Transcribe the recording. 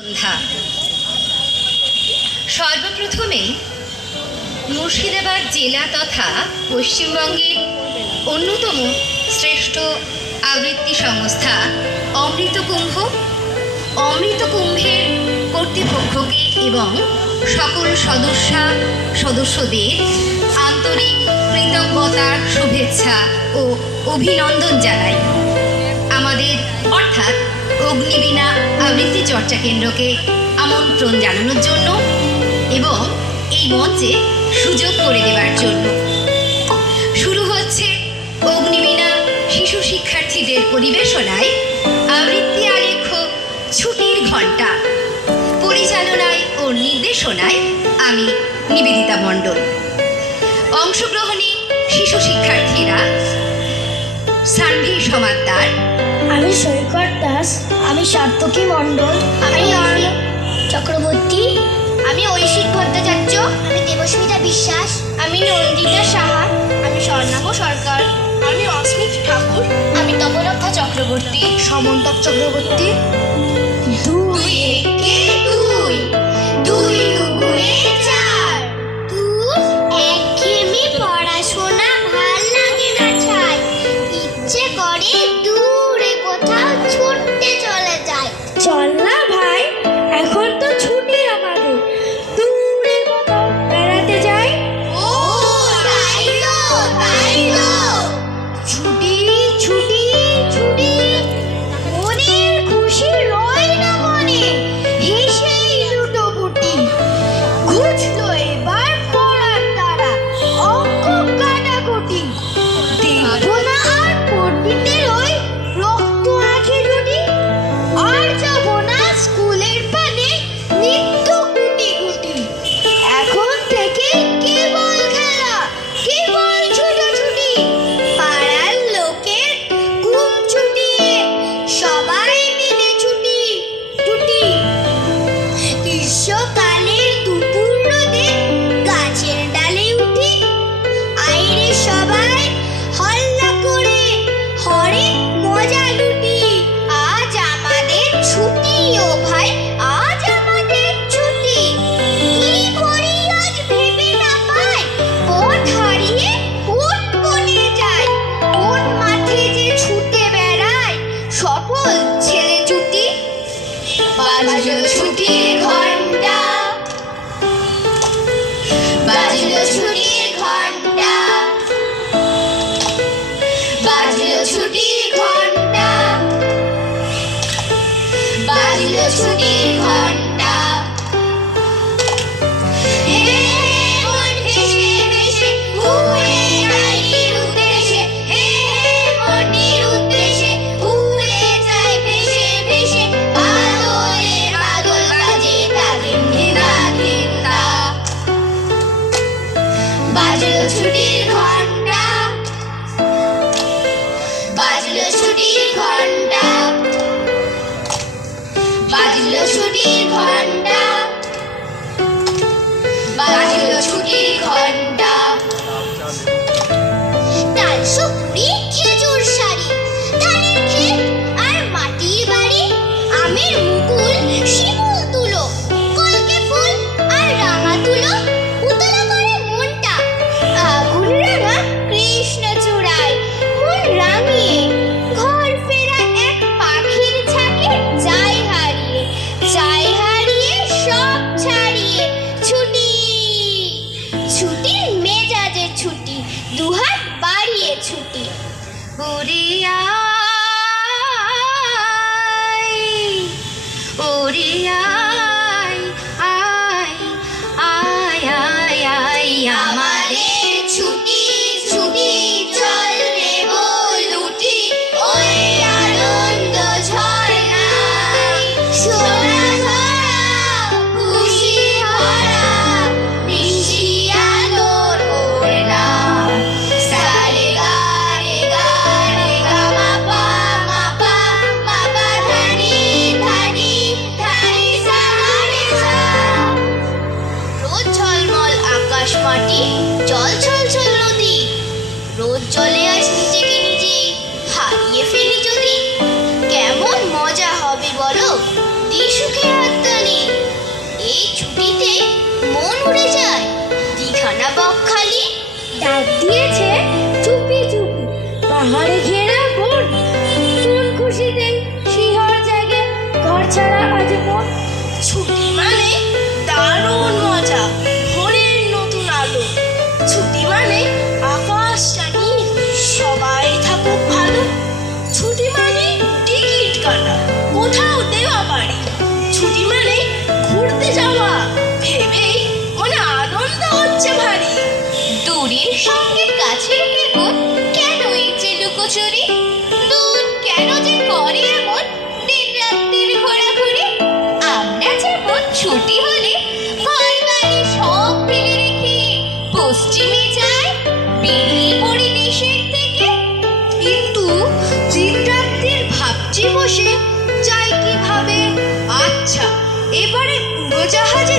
সন্ধ্যা। সর্বপ্রথমে মুর্শিদাবাদ জেলা তথা পশ্চিমবঙ্গের অন্যতম শ্রেষ্ঠ আবৃত্তি সংস্থা অমৃতকুম্ভের কর্তৃপক্ষকে এবং সকল সদস্যদের আন্তরিক কৃতজ্ঞতার শুভেচ্ছা ও অভিনন্দন জানাই। আমাদের অর্থাৎ অগ্নিবীণা আবৃত্তি চর্চা কেন্দ্রকে আমন্ত্রণ জানানোর জন্য এবং এই মঞ্চে সুযোগ করে দেওয়ার জন্য। শুরু হচ্ছে অগ্নিবীণা শিশু শিক্ষার্থীদের পরিবেশনায় আবৃত্তি আলেখ্য ছুটির ঘণ্টা। পরিচালনায় ও নির্দেশনায় আমি নিবেদিতা মণ্ডল। অংশগ্রহণে শিশু শিক্ষার্থীরা সানভি সমাদ্দার, আমি সৈকত দাস, আমি সার্থকী মণ্ডল, আমি চক্রবর্তী, আমি ঐশিক ভট্টাচার্য, আমি দেবস্মিতা বিশ্বাস, আমি নন্দিতা সাহা, আমি স্বর্ণাভ সরকার, আমি অস্মিত ঠাকুর, আমি তপলক্ষা চক্রবর্তী, সমন্তক চক্রবর্তী। দুই একে দুই, দুই দুগুণে চার, দুই একঘেয়েমি পড়াশোনা ভাল লাগে না ছাই, ইচ্ছে করে দূরে কোথাও ছুটতে চলে যায়। চল না ভাই, এখন তো ছুটি আমাদের, দূরে কোথাও বেড়াতে যাই। ও তাই তো, তাই তো। ছুটি ছুটি ছুটি, মনের খুশি রয় না মনে, হেসেই লুটোপুটি। ঘুচলো এবার পড়ার তারা, অঙ্ক কাটাকুটি। দেখবো না আর পণ্ডিতের ওই রক্ত আঁখি দুটি, আর যাবো না স্কুলের পানে নিত্য কুটি কুটি। এখন থেকে কেবল খেলা, কেবল ছুটোছুটি, পাড়ার লোকের ঘুম ছুটিয়ে সবাই মিলে ছুটি ছুটি। গ্রীষ্মকালের দুপুর রোদে গাছের ডালে উঠি, আইরে সবাই হল্লা করে হরেক মজা লুটি। আজ আমাদের ছুটি ও ভাই, আজ আমাদের ছুটি। কি করি আজ ভেবে না পাই, পথ হারিয়ে কোন কোণে যাই। কোন মাঠে যে ছুটে বেড়ায় সকল ছেলে ছুটি। বাজলো ছুটির ঘণ্টা, বাজলো ছুটির ঘণ্টা, বাজলো ছুটির ঘণ্টা, বাজলো ছুটির ঘণ্টা। হে মন ভেসে ভেসে উড়ে যায় নিরুদ্দেশে, হে মনের উদ্দেশে উড়ে যায় ভেসে ভেসে। বাদলের বাদল বাজে তাদের ঘেরা ঘেরা, বাজলো ছুটির ঘণ্টা, বাজলো ছুটির ঘণ্টা, বাজলো ছুটির ঘণ্টা, বাজলো ছুটির ঘণ্টা। তাল সুপুরি খেজুর শাড়ি, ধানের ক্ষেত আর মাটির বাড়ি, আমের মুকুল শিমুল তুলো, কলকে ফুল আর রাঙা তুলো, উতলা করে মনটা আগুন রাঙা কৃষ্ণ চূড়ায়। মন রাঙিয়ে ঘর ফেরা এক পাখির ঝাঁকে যায় হারিয়ে, যায় হারিয়ে সব ছাড়িয়ে। ছুটি ছুটির মেজাজে ছুটি, দুহাত বাড়িয়ে ছুটি। ওরে আয়, ওরে আয়, আয়, আয়, আয়, আয়, আমাদের ছুটি ছুটি, চল রে বল উঠি ওই আনন্দ ঝর্ণায়। সোনা ভরা খুশি ভরা মিশি আলোর ওড়না। সারে গা রে গা রে গা মা পা ধানি ধানি ধানি সা ডাক দিয়েছে চুপি চুপি পাহাড়ে ঘেরা বন। কোন খুশিতে শিহর জাগে ঘর ছাড়া আজ মন। ছুটি মানে দারুণ মজা, ভোরের নতুন আলো। ছুটি মানে আকাশটা নীল, সবাই থাকুক ভালো। ছুটি মানে টিকিট কাটা, কোথাও দেওয়া বাড়ি। ছুটি মানে ঘুরতে যাওয়া, ভেবেই মনে আনন্দ হচ্ছে ভারী। দূরের সঙ্গে কাছের কেবল কেন এই যে লুকোচুরি। দূর কেন যে করে এমন দিন রাত্রির ঘোরাঘুরি। আমরা যেমন ছুটি হলে ঘর বাড়ি সব ফেলে রেখে পশ্চিমে যাই বেরিয়ে পড়ি দেশের থেকে। কিন্তু দিন রাত্রির ভাবছি বসে যাই কিভাবে। আচ্ছা এবারে উড়োজাহাজে